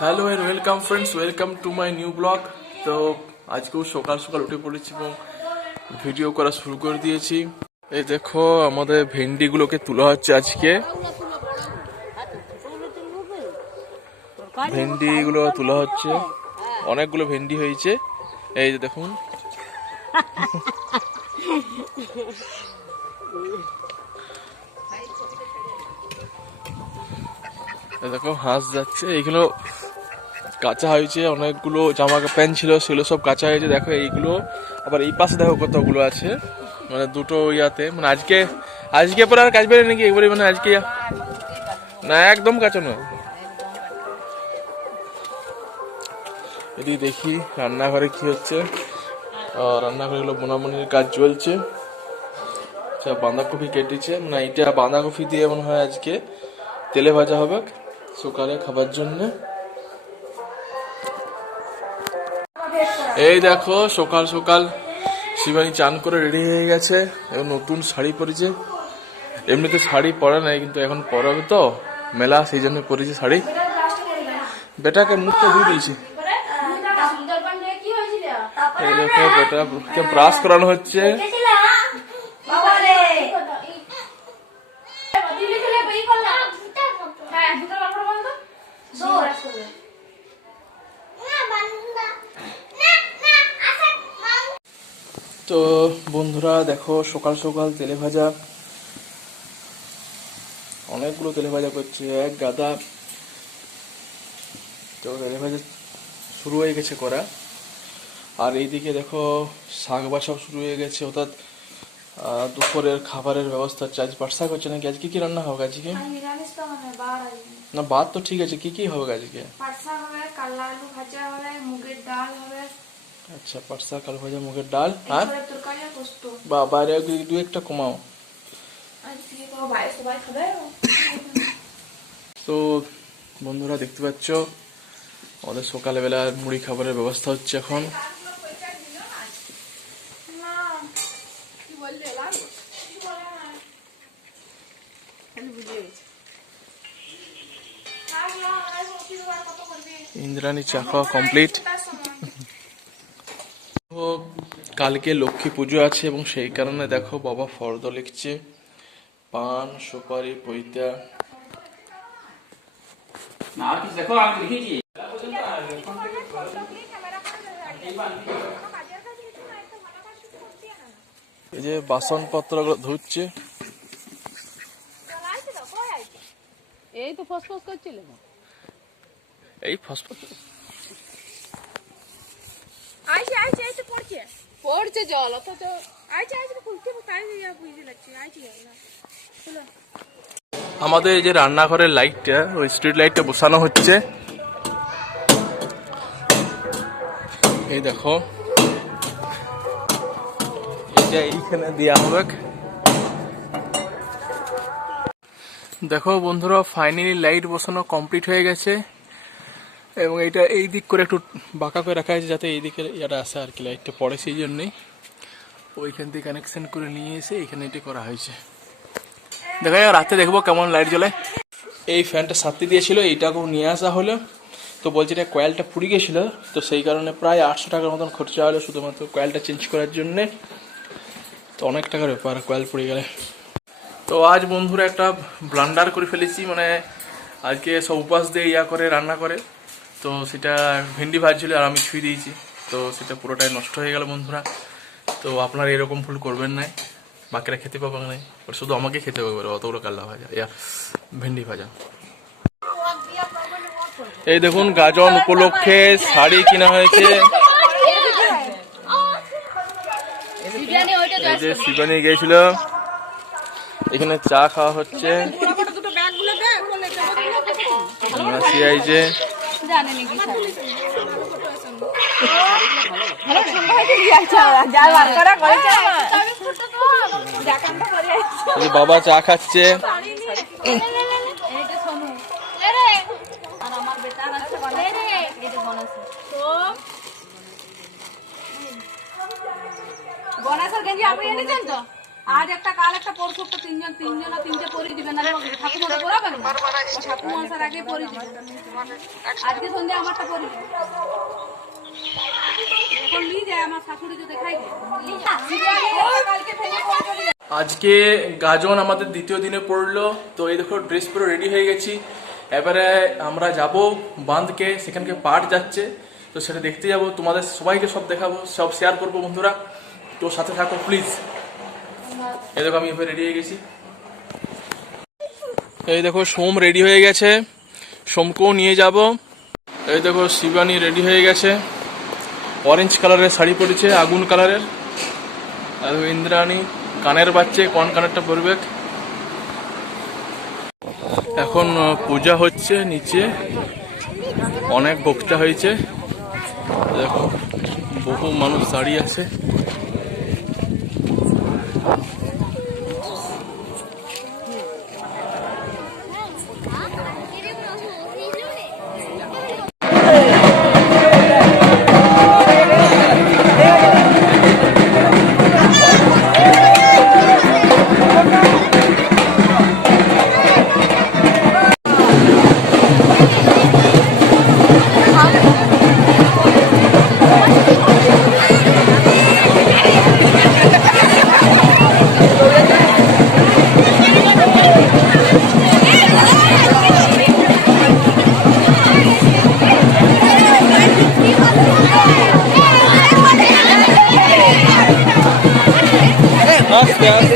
Hello and welcome friends, welcome to my new blog. তো আজকেও সকাল সকাল উঠে পড়েছি এবং ভিডিও করা শুরু করে দিয়েছি। এই দেখো আমাদের ভেন্ডিগুলোকে তোলা হচ্ছে আজকে। ভেন্ডিগুলো তোলা হচ্ছে, অনেকগুলো ভেন্ডি হয়েছে। এই যে দেখুন, দেখো হাঁস যাচ্ছে। এইগুলো কাঁচা হয়েছে, অনেকগুলো জামা প্যান্ট ছিল সেগুলো সব কাঁচা হয়েছে। দেখো এইগুলো, আবার এই পাশে দেখো কতগুলো আছে, মানে দুটো ইয়াতে। মানে আজকে আজকে পরে আর কাজ বেড়ে নাকি একবারে, মানে আজকে না একদম কাঁচা নয়। এদিকে দেখি রান্নাঘরে কি হচ্ছে। রান্নাঘরে গুলো বোনাবনির কাজ চলছে। বাঁধাকপি কেটেছে, মানে এটা বাঁধাকপি দিয়ে মনে হয় আজকে তেলে ভাজা হবে সকালে খাবার জন্য। এই দেখো সকাল সকাল শিবানী চান করে রেডি হয়ে গেছে এবং নতুন শাড়ি পরেছে। এমনিতে শাড়ি পরা নাই, কিন্তু এখন পরাবে তো মেলা, সেই জন্য পরেছে শাড়ি। বেটাকে মুখটা ধুয়ে দিয়েছি। এই দেখো বেটাকে ব্রাশ করানো হচ্ছে। তো বন্ধুরা দেখো সকাল সকাল তেলে ভাজা, অনেকগুলো তেলে ভাজা করছে এক গাদা। তো তেলে ভাজা শুরু হয়ে গেছে করা। আর এইদিকে দেখো শাক বাসাও শুরু হয়ে গেছে, অর্থাৎ দুপুরের খাবারের ব্যবস্থা। আজ পাট শাক হচ্ছে নাকি? আজকে কি রান্না হবে আজকে? না ভাত তো ঠিক আছে, কি কি হবে আজকে? আচ্ছা, পাট শাক, আলু ভাজা, মুগের ডাল, আর বা বাইরে দু একটা কমাও। তো বন্ধুরা দেখতে পাচ্ছ আমাদের সকালবেলা মুড়ি খাবারের ব্যবস্থা হচ্ছে এখন। ইন্দ্রাণী চা খাওয়া কমপ্লিট। কালকে লক্ষ্মী পুজো আছে এবং সেই কারণে দেখো বাবা ফর্দ লিখছে, পান সুপারি পৈতা। এই যে বাসনপত্র গুলো ধুচ্ছে। এই তো ফসফস করছিল, এই ফসফস আইছে আইছে আইছে পড়ছে পড়ছে জল, অথচ আইছে আইছে খুলতে তাই বুঝতে লাগছে আইছে না। আমাদের এই যে রান্নাঘরের লাইটটা, ওই স্ট্রিট লাইটটা বসানো হচ্ছে। এই দেখো এটা এইখানে দেওয়া হবে। দেখো বন্ধুরা ফাইনালি লাইট বসানো কমপ্লিট হয়ে গেছে এবং এটা এই দিক করে একটু বাঁকা করে রাখা হয়েছে যাতে এই দিকে এটা আসে আর কি, লাইটটা পড়ে, সেই জন্যই ওইখান থেকে কানেকশন করে নিয়ে এসে এখানে এটা করা হয়েছে। দেখা যাক রাতে দেখবো কেমন লাইট জ্বলে। এই ফ্যানটা সাথে দিয়েছিল, এইটাকেও নিয়ে আসা হলো। তো বলছে এটা কয়েলটা পুড়ে গেছিলো, তো সেই কারণে প্রায় 800 টাকার মতন খরচা হলো শুধুমাত্র কয়েলটা চেঞ্জ করার জন্যে। তো অনেক টাকার ব্যাপার কয়েল পুড়ে গেলে। তো আজ বন্ধুরা একটা ব্লান্ডার করে ফেলেছি, মানে আজকে সব উপাস দিয়ে করে রান্না করে, তো সেটা ভেন্ডি ভাজছিল আর আমি ছুঁয়ে দিয়েছি, তো সেটা পুরোটাই নষ্ট হয়ে গেল বন্ধুরা। তো আপনারা এরকম ভুল করবেন না, বাকিরা খেতে পাবেন না, শুধু আমাকে খেতে হবে অতগুলো কাল্লা ভাজা ভেন্ডি ভাজা। এই দেখুন গাজন উপলক্ষে শাড়ি কিনা হয়েছে। এই যে শিবানী গিয়েছিল, এখানে চা খাওয়া হচ্ছে। মাসি আইছে, বাবা চা খাচ্ছে। আজ একটা কাল একটা পরশু একটা তিনজন আর তিনটে পরি দিবেন না ঠাকুমাটা পড়াবেন না ঠাকুমা আসার আগে পরি দিবেন আজকে সন্ধ্যে আমারটা পরি দিবেন এখন নিয়ে যায় আমার শাশুড়িকে দেখাই কালকে থেকে আজকে গাজন আমাদের দ্বিতীয় দিনে পড়লো, তো এই দেখো ড্রেস পুরো রেডি হয়ে গেছি। এবারে আমরা যাব বাঁধকে, সেখানকে পাঠ যাচ্ছে, তো সেটা দেখতে যাব, তোমাদের সবাইকে সব দেখাবো, সব শেয়ার করবো বন্ধুরা, তো সাথে থাকো প্লিজ। এই দেখো আমি এবার রেডি হয়ে গেছি। এই দেখো সোম রেডি হয়ে গেছে, সোমকেও নিয়ে যাব। এই দেখো শিবানী রেডি হয়ে গেছে, অরেঞ্জ কালারের শাড়ি পরেছে, আগুন কালারের। আর ইন্দ্রাণী কানের বাচ্চে, কোন কানেরটা পরবে। এখন পূজা হচ্ছে নিচে, অনেক বক্তা হয়েছে, দেখো বহু মানুষ দাঁড়িয়ে আছে। আস্তে আস্তে